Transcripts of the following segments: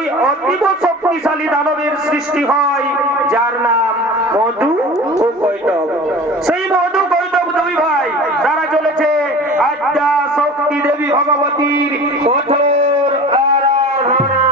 দুই অতীব শক্তিশালী দানবের সৃষ্টি হয়, যার নাম মধু ও কৈটব। সেই মধু কৈটব দুই ভাই, তারা চলেছে আদ্যা শক্তি দেবী ভগবতীর কঠোর আরাধনা।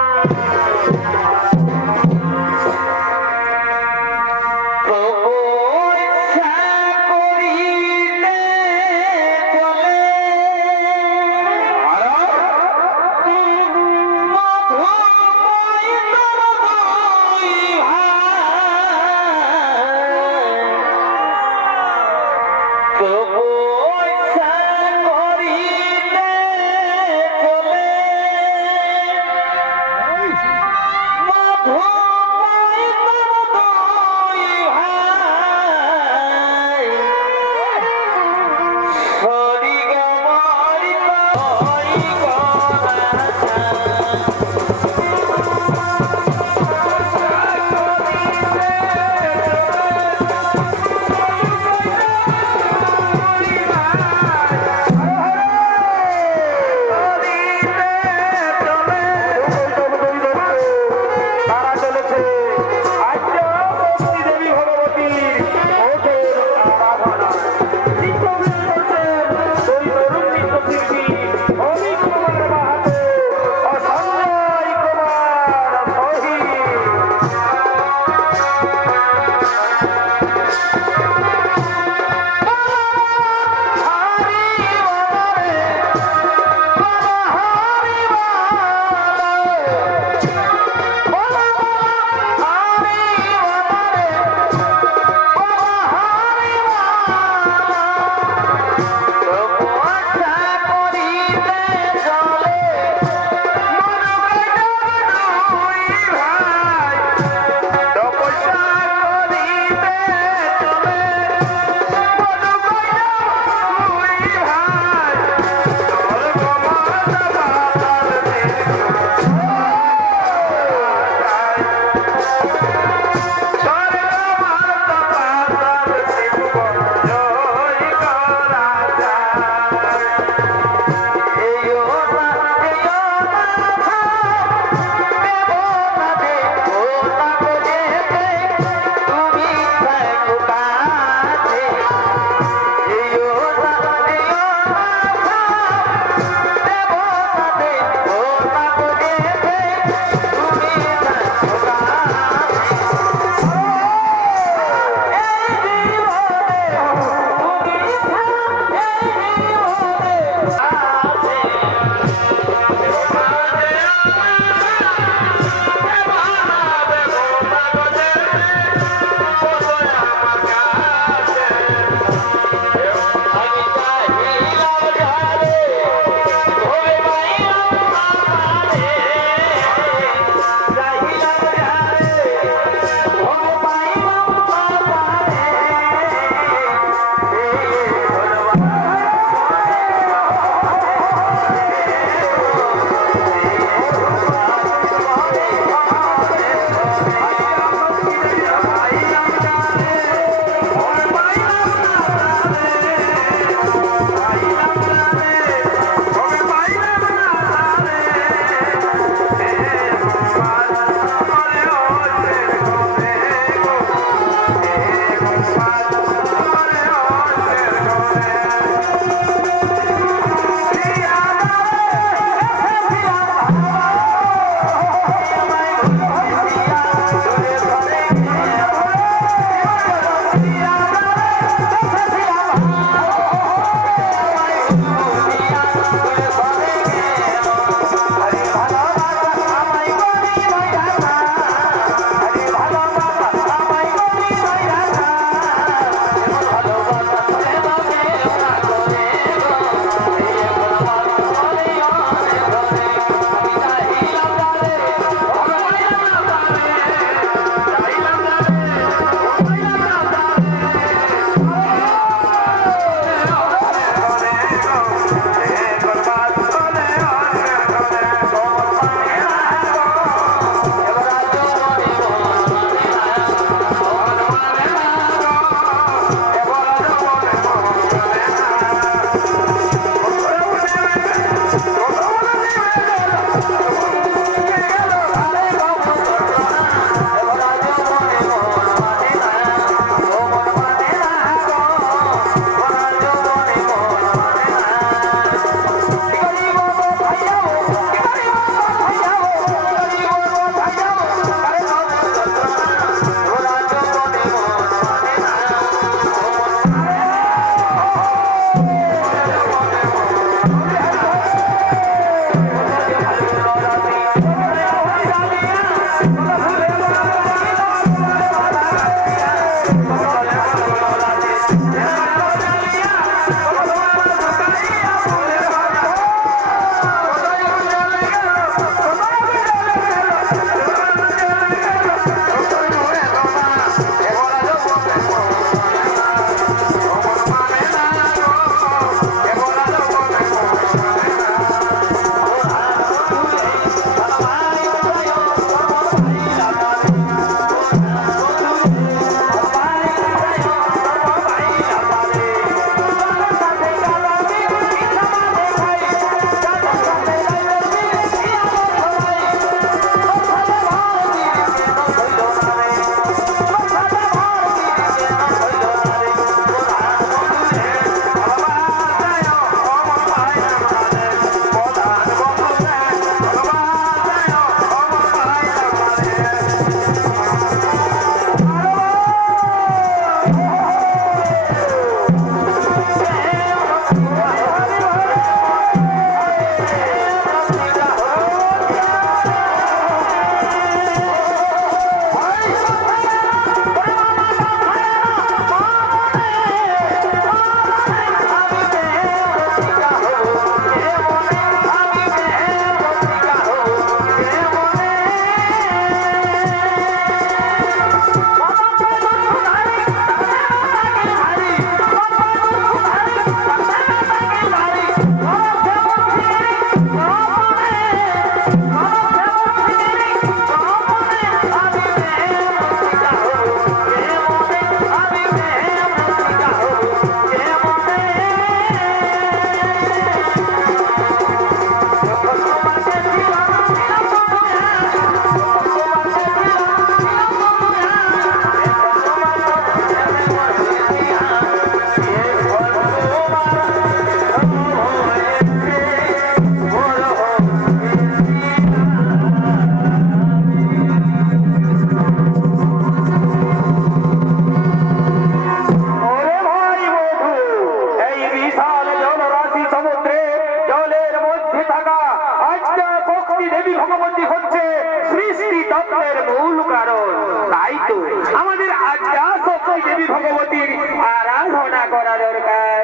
সৃষ্টি তত্ত্বের মূল কারণ। তাই তো আমাদের আদ্যা শক্তি দেবী ভগবতীর আরাধনা করা দরকার।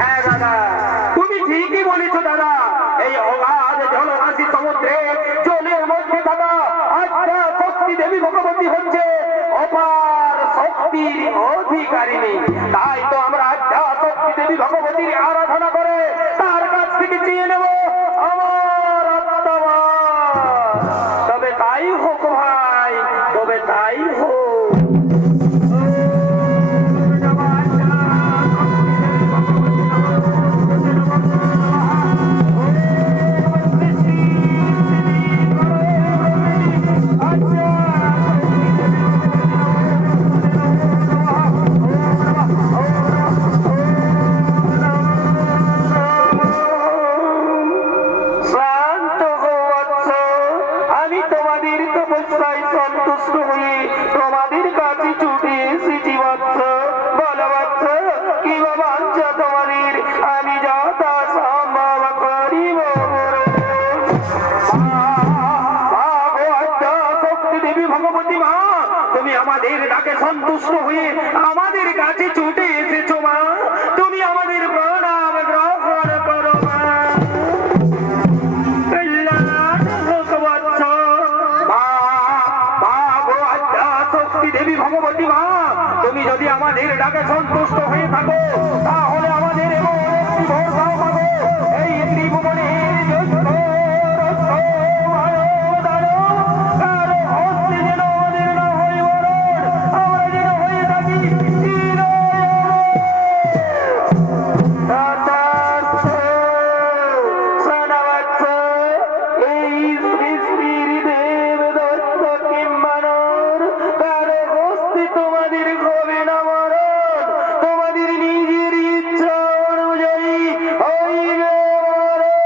হ্যাঁ দাদা, তুমি ঠিকই বলেছ দাদা। এই অগাধ জলরাশি সমুদ্রে জলের মধ্যে থাকা আদ্যা শক্তি দেবী ভগবতী হচ্ছে অপার শক্তির অধিকারিণী। তাই তো আমরা আদ্যা শক্তি দেবী ভগবতীর আরাধনা করে তার কাছ থেকে চেয়ে নেব আমার আত্মা। তবে তাই হোক ভাই, তবে তাই হোক। সন্তুষ্ট হয়ে তোমাদের কাছে ছুটে এসেছি বৎস। বলো বৎস, কি বাঞ্ছা তোমাদের আমি যথা সম্ভব করিব। শক্তি দেবী ভগবতী মা, তুমি আমাদের ডাকে সন্তুষ্ট হয়ে আমাদের কাছে ছুটে এসেছো মা। তুমি আমাদের প্রণাম গ্রহণ করো মা। দেবী ভগবতী মা, তুমি যদি আমাদের ডাকে সন্তুষ্ট হয়ে থাকো তাহলে আমাদের এমন একটি ভরসাও পাবো। এই ত্রিভুবনের জ্যেষ্ঠ যেন আমাদের না হয় মরণ, আমরা যেন হয়ে থাকি এই সৃষ্টির দেব দত্ত কিম্বানর তোমাদের হবে না মরণ, তোমাদের নিজের ইচ্ছা অনুযায়ী হইবে মরণ।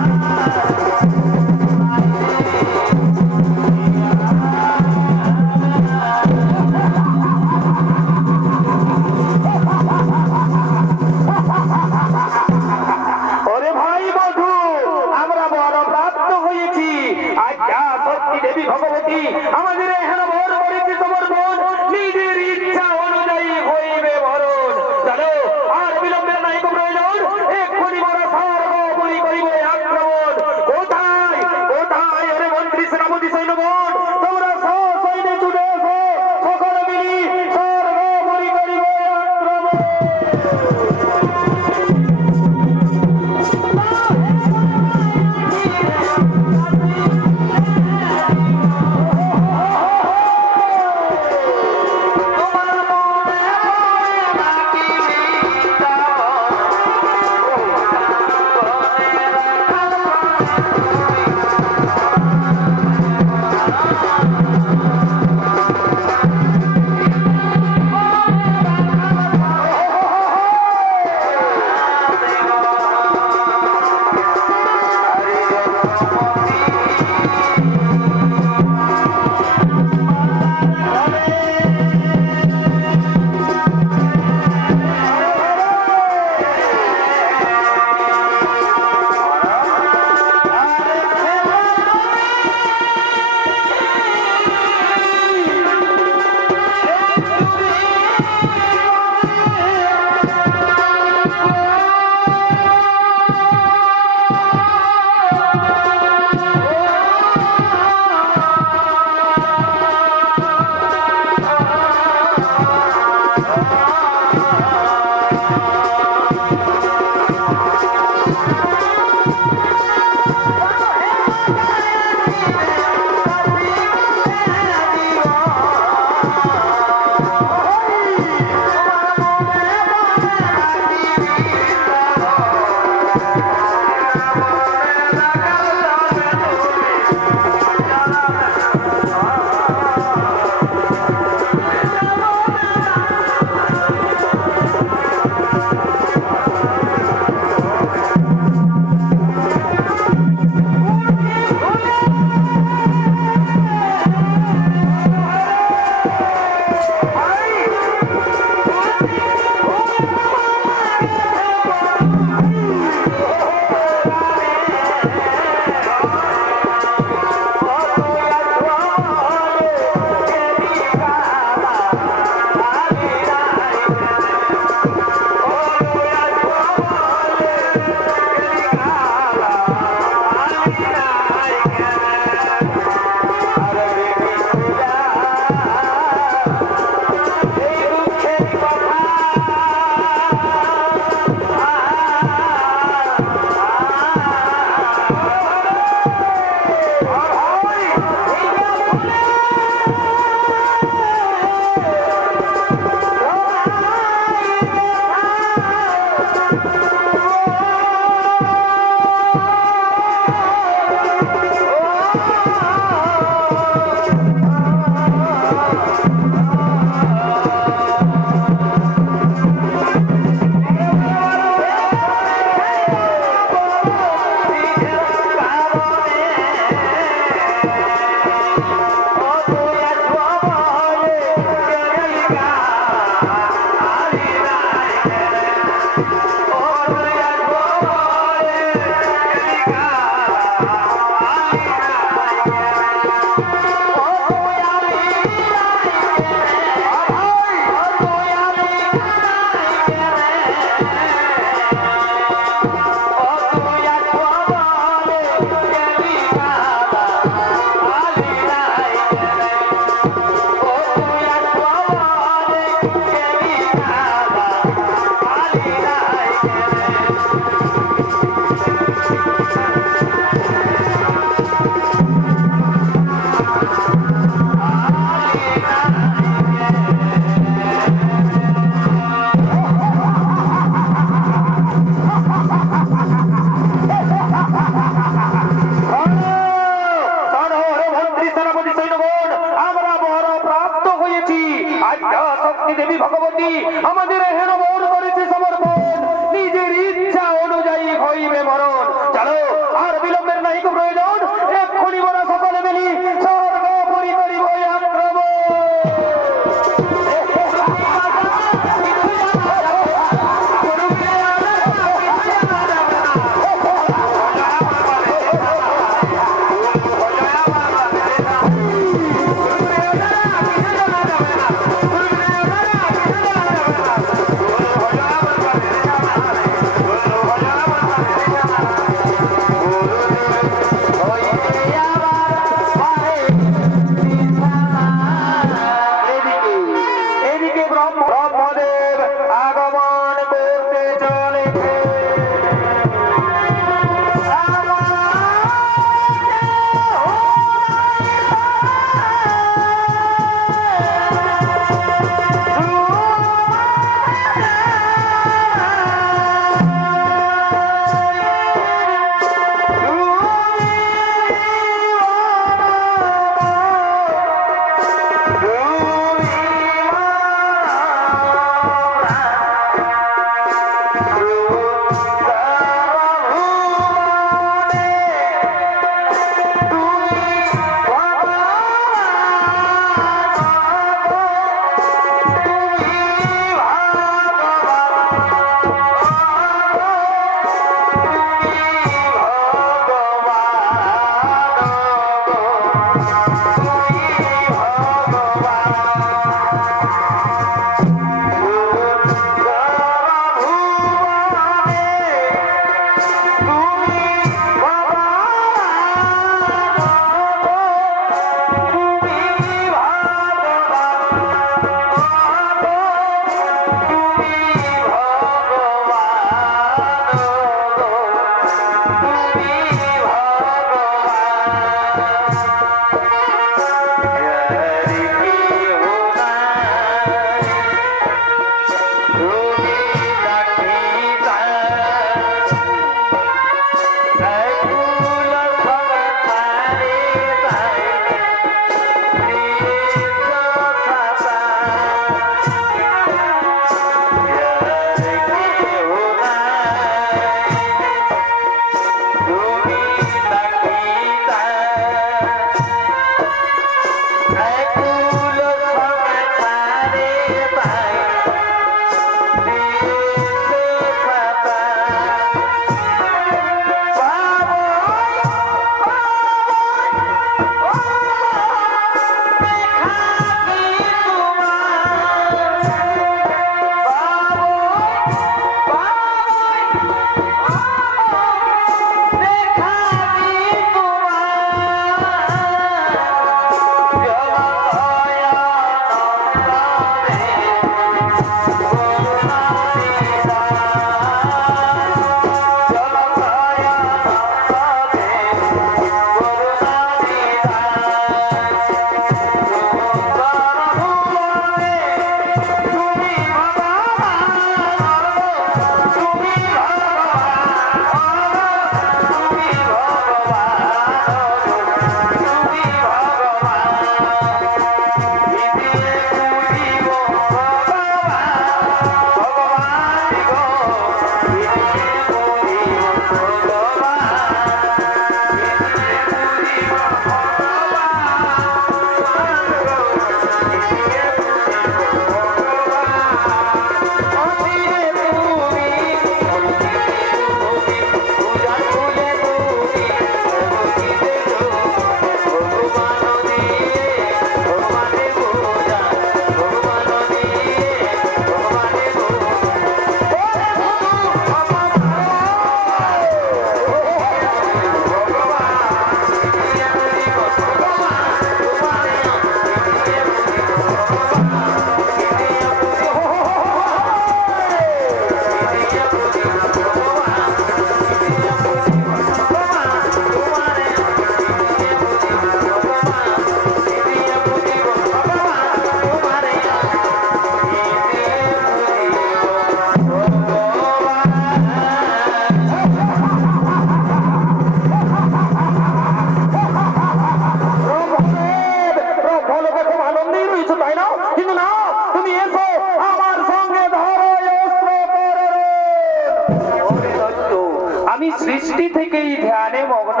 মগ্ন,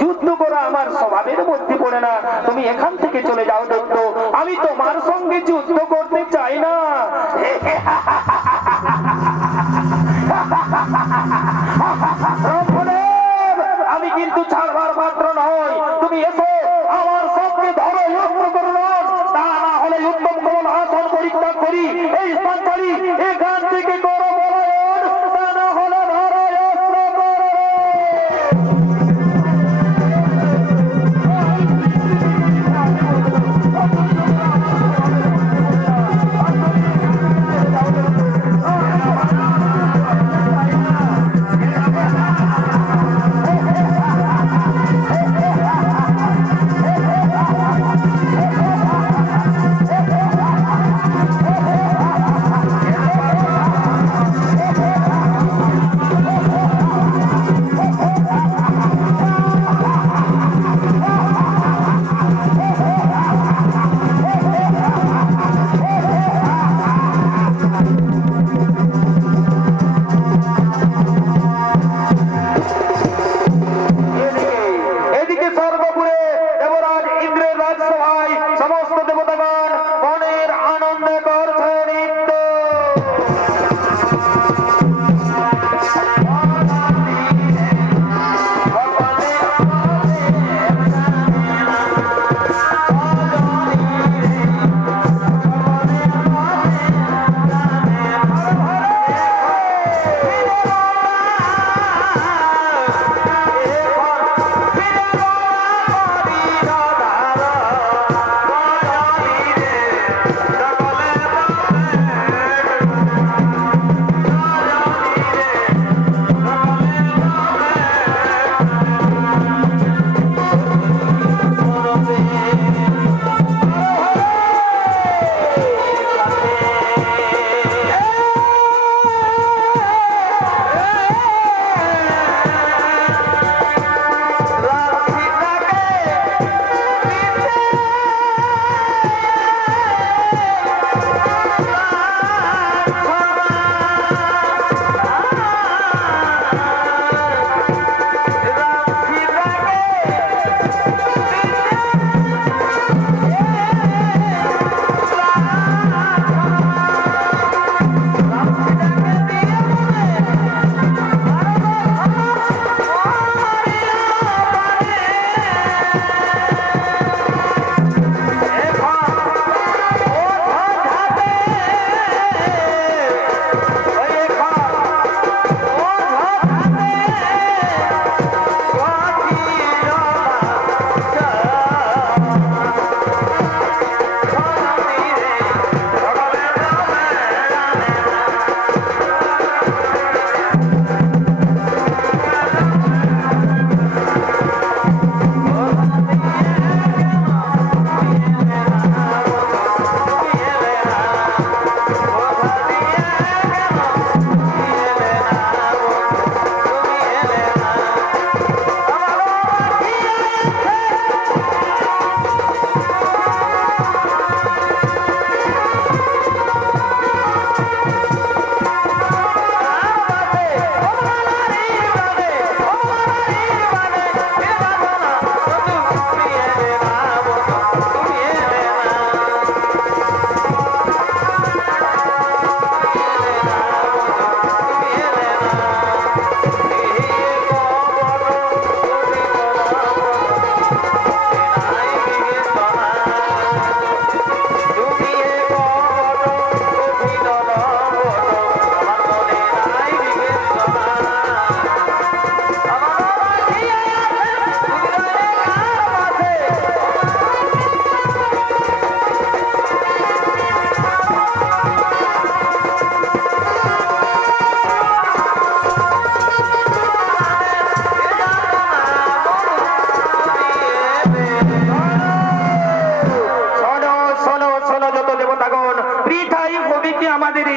যুদ্ধ করা আমার স্বভাবের মধ্যে পড়ে না। তুমি এখান থেকে চলে যাও দত্ত, আমি তোমার সঙ্গে যুদ্ধ করতে চাই না। আমি কিন্তু ছাড়বার পাত্র নই, তুমি এসো আমার সঙ্গে ধরো, যুদ্ধ করুন, তা না হলে উত্তম কোন আসন পরিত্যাগ করি, এই স্থান ছাড়ি, এখান থেকে করো পলায়ন, তা না হলে ধরো অস্ত্র করো।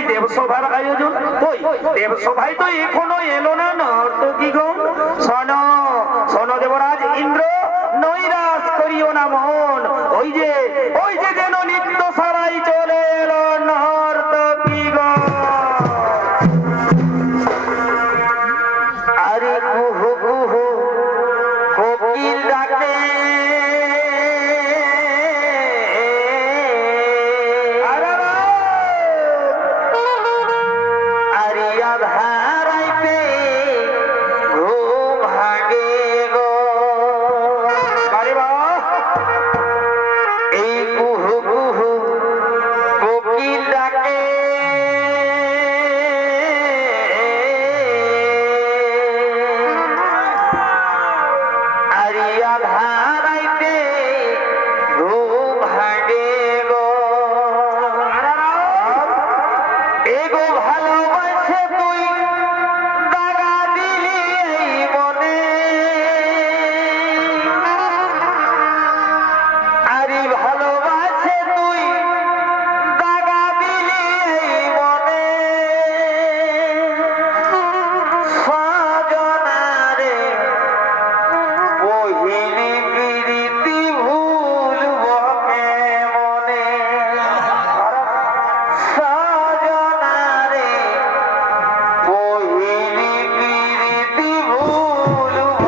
দেবসভার আয়োজন, কই দেবসভায় তো এখনো এলো না নর্তকীগণ। শোনো শোনো দেবরাজ ইন্দ্র, নৈরাশ করিও না মন, ওই যে যেন নিত্য সারাই চলে এলো নর্তকীগণ। আরে কুহু কুহু আধারাইতে ঘুম ভাঙে গো এগো ভালোবাসে তুই দাগা দিলি এই মনে আরে ভালোবাসে তুই দাগা দিলি এই মনে সজনারে পহিলি প্রীতি ভুলব কেমনে সজনারে পহিলি প্রীতি ভুলব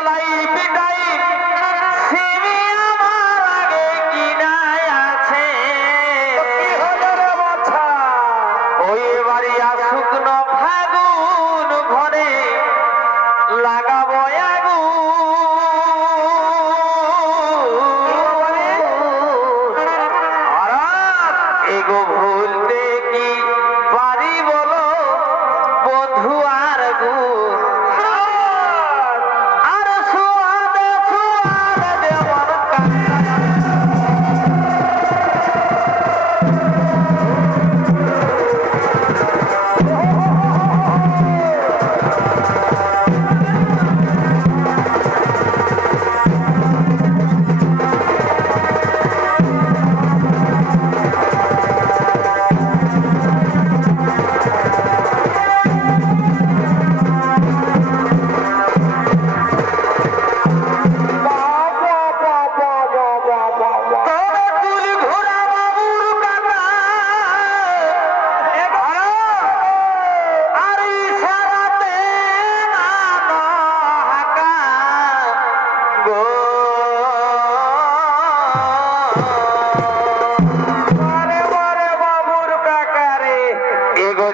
দোলাই পিটাই সিমি আমার আগে কিনায় আছে কি হলো রে বাছা? ওই বাড়ি আসুক না ফাগুন ঘরে লাগাবো এগো ভুলতে কি পারি বলো বন্ধু আর গুণ আর সুয়াদে দেওয়ার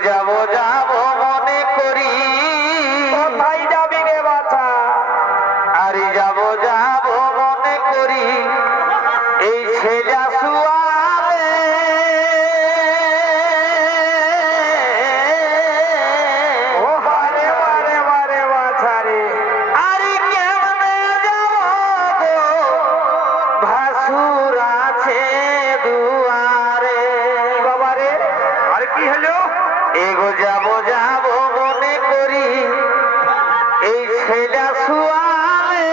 যাবো যাবো মনে করি কোথায় যাবি রে বাছা? আরে যাবো যাবো মনে করি এই ছেলে শুয়ালে ও বারে বারে বারে বাছা রে। আরে কেমনে যাবো গো ভাসুর আছে দুয়ারে বাবা রে, আর কি হলো? এগো যাবো যাবো মনে করি এই ছেলে শুয়ালে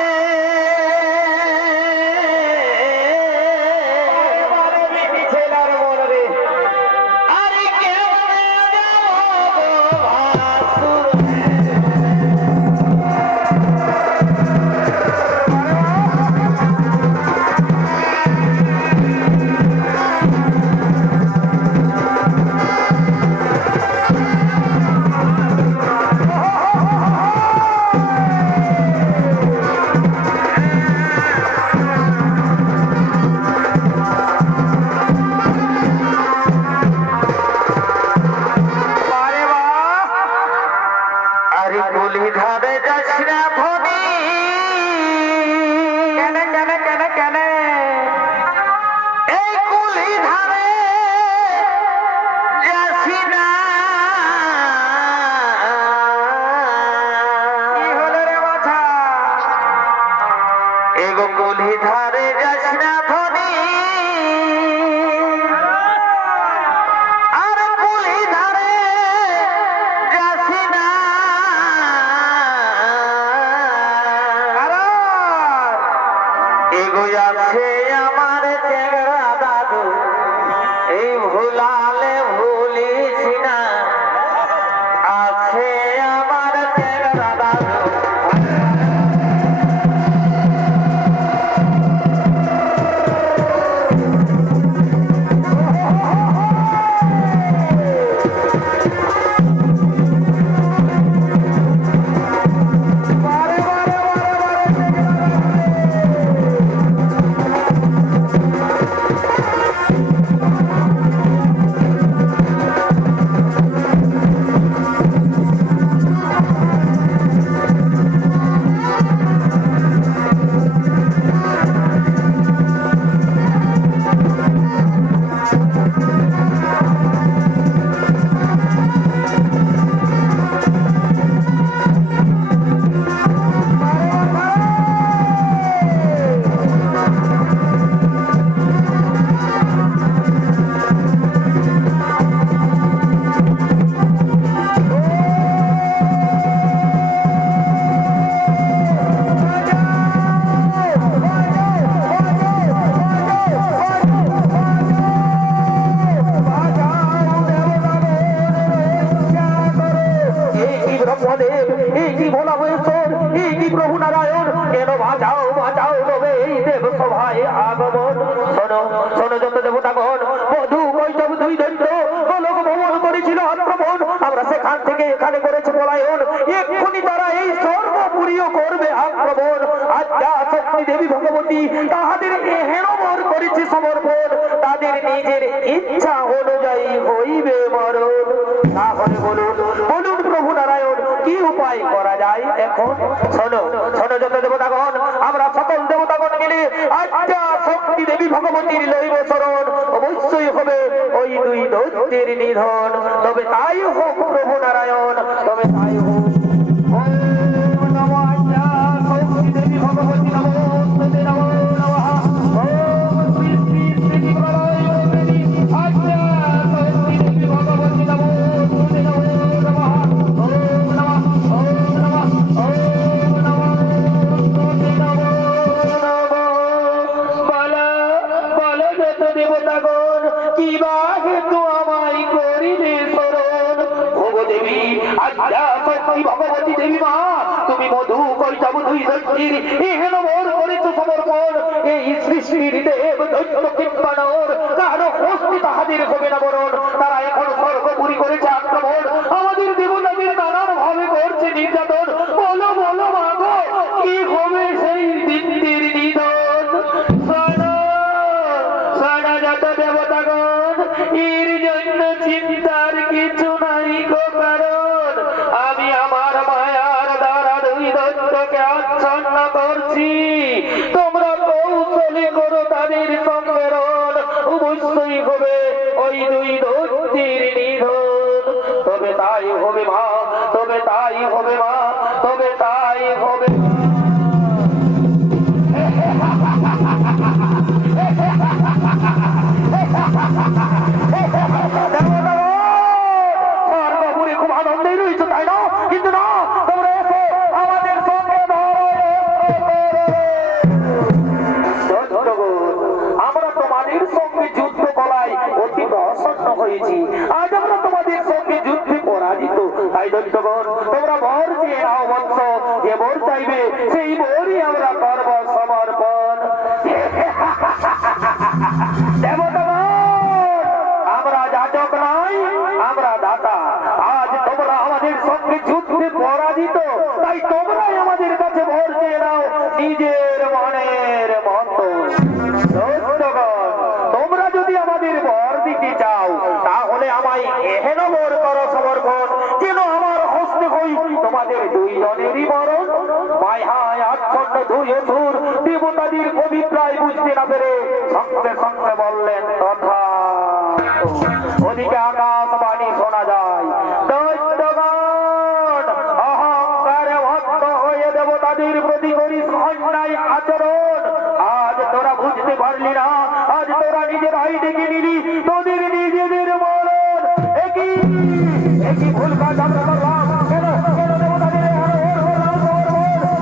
বারে বিটি ছেলার মন রে। আরে কেমনে যাবো গো ভাসুর বারে বা, আরে গুলি ধারে যাস না ধনী কেন কেন কেন কেন? এই গুলি ধারে যাস না কি হলো রে বাছা? এগো গুলি ধারে যাস না ধনী আর গুলি ধারে যাস না আরার, এগো আছে আমার চেংড়া দাদু এই ভুলালে ভুলিস না আছে আমার চেংড়া দাদু বারে বারে বারে ব্রহ্মদেব, এই কি ভোলা হয়েছেন, এই কি প্রভু নারায়ণ, কেন বাঁচাও বাঁচাও তবে এই দেব সভায় আগমন। শোনো শোনো যত দেবতাগণ, মধু কৈতব দুই দৈত্য গোলক ভ্রমণ করেছিল আক্রমণ, আমরা সেখান থেকে এখানে করেছি পলায়ন, এক্ষুনি তারা এই সর্বপুরীও করবে আক্রমণ। ওই দেবী ভগবতী তাহাদের এহেন বর করেছে সমর্পণ, তাদের নিজের ইচ্ছা অনুযায়ী হইবে মরণ। তাহলে বলুন বলুন প্রভু নারায়ণ, কি উপায় করা যায় এখন? শোনো শোনো যত দেবতাগণ, আমরা সকল দেবতাগণ মিলে আদ্যা শক্তি দেবী ভগবতীর লইব শরণ। অবশ্যই হবে ওই দুই দৈত্যের নিধন, তবে তাই হোক প্রভু নারায়ণ, তবে তাই হোক। ওম নমো আদ্যা শক্তি দেবী ভগবতী, নমো স্তুতে নমো নমঃ। ওম শ্রী শ্রী শ্রী প্রলয় দেবী আদ্যা শক্তি দেবী ভগবতী, নমো স্তুতে নমো নমঃ। ওম নমঃ ওম নমঃ ওম নমঃ স্তুতে নমো নমঃ। বলো বলো যত দেবতাগণ, কি বা হেতু আমায় করিলে শরণ? ওগো দেবী আদ্যা শক্তি ভগবতী দেবী মা, তুমি মধু কৈতব দুই দৈত্যের এহেন বর করেছ সমর্পণ। এই সৃষ্টির দেব দৈত্য কিম্বানর কারো হস্তি তাহাদের হবে না বরণ। তারা এখন স্বর্গপুরী করেছে আক্রমণ, আমাদের দেবতাদের নানান ভাবে করছে নির্যাতন। বলো বলো মাগো, কি হবে সেই দিনটির নিধন? শোনো শোনো যত দেবতাগণ, এর জন্য চিন্তার কিছু নাই গো কারণ। আমি আমার মায়ার দ্বারা দুই দৈত্যকে আচ্ছন্ন করছি, তোমরা কৌশলে করো তাদের সংবরণ। অবশ্যই হবে ওই দুই দৈত্যের নিধন, তবে তাই হবে মা, তবে তাই হবে মা, তবে তাই হবে মা। স্বর্গপুরে খুব আনন্দেই রয়েছে তাই না? কিন্তু না, তোমরা এসো আমাদের সঙ্গে আমরা তোমাদের সঙ্গে যুদ্ধ করায় অতি প্রসন্ন হয়েছি। আজ আমরা তোমাদের সঙ্গে যুদ্ধে পরাজিত। তাই দৈত্যগণ, তোমরা বর চেয়ে নাও বৎস, যে বর চাইবে সেই বরই আমরা করব সমর্পণ। দেবতাগণ, আমরা যাজক নই, আমরা দাতা। আজ তোমরা আমাদের সঙ্গে যুদ্ধে পরাজিত, তাই তোমরাই আমাদের কাছে ভর চেয়ে নাও নিজের মনের মতো। দৈত্যগণ, তোমরা যদি আমাদের বর দিতে চাও, তাহলে আমায় এহেন বর করো সমর্পণ, যেন আমার হস্তে হই তোমাদের দুইজনেরই মরণ। মায়ায় আচ্ছন্ন দুই অসুর দেবতাদের অভিপ্রায় বুঝতে না পেরে সঙ্গে সঙ্গে বললেন তথা। ওদিকে আকাশবাণী শোনা যায়, দৈত্যগণ অহংকারে ভক্ত হয়ে দেবতাদের প্রতি করিস অন্যায় আচরণ। আজ তোরা বুঝতে পারলি না, আজ তোরা নিজেরাই ডেকে নিলি তোদের নিজেদের মরণ। একই একই ভুল কাজ আমরা করলাম। কেন কেন দেবতাদের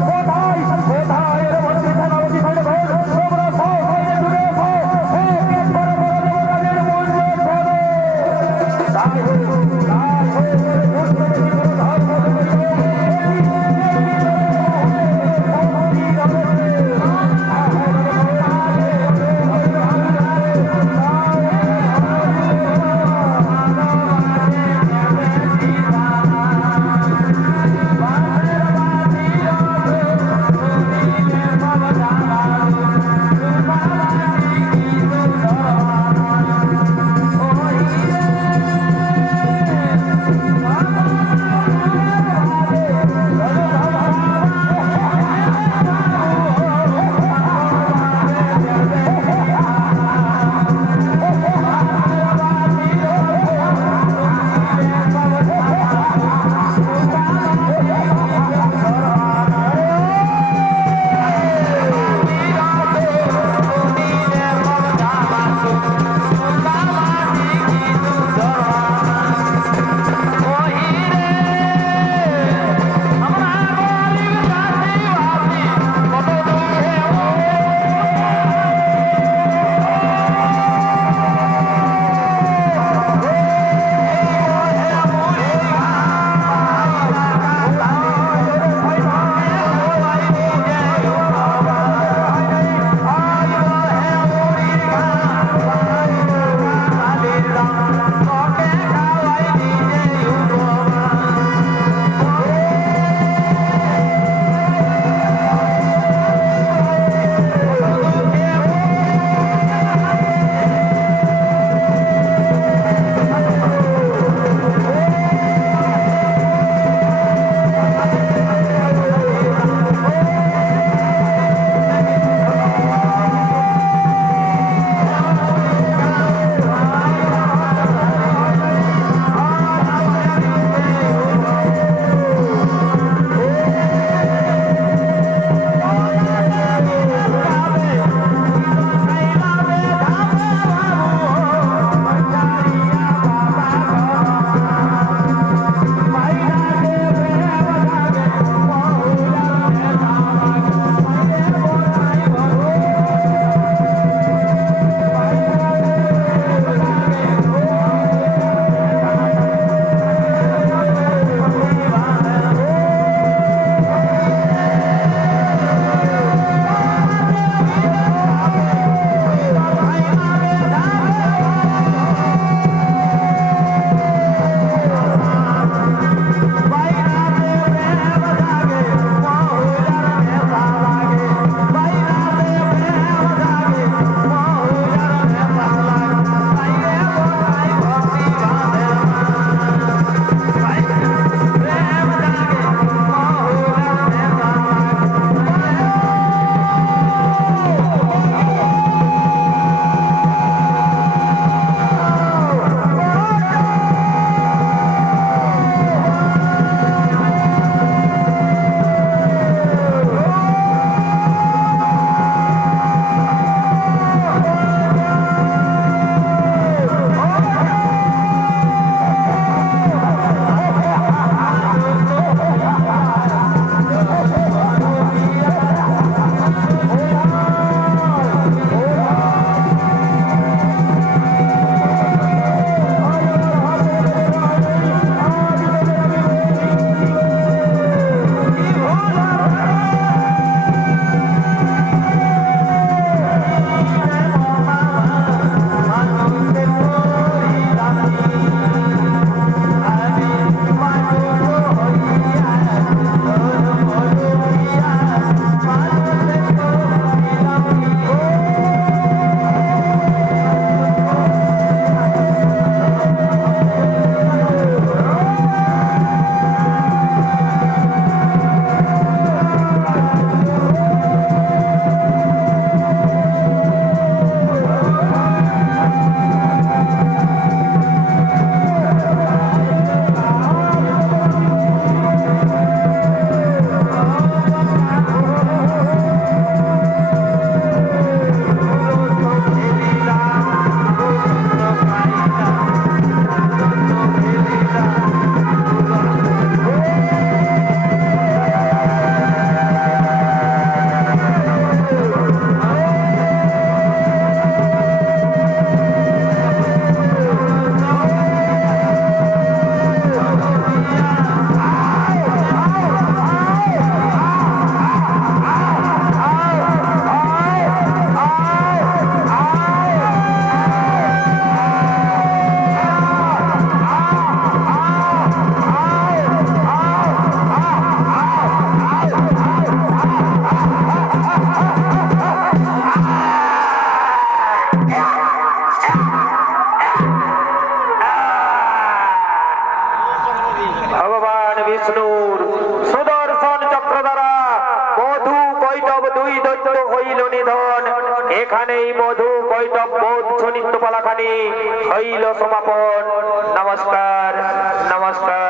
কোথায় কোথায় এর মধ্যে সেনাপতি ফেলে ভোর, তোমরা সব হয়ে জুড়ে দেবতাদের মন্দির ধরো। তাই হোক, তাই হোক, কৈটব দুই দৈত্য হইল নিধন। এখানেই মধু কৈটব বোধ নৃত্যপালাখানি হইল সমাপন। নমস্কার, নমস্কার।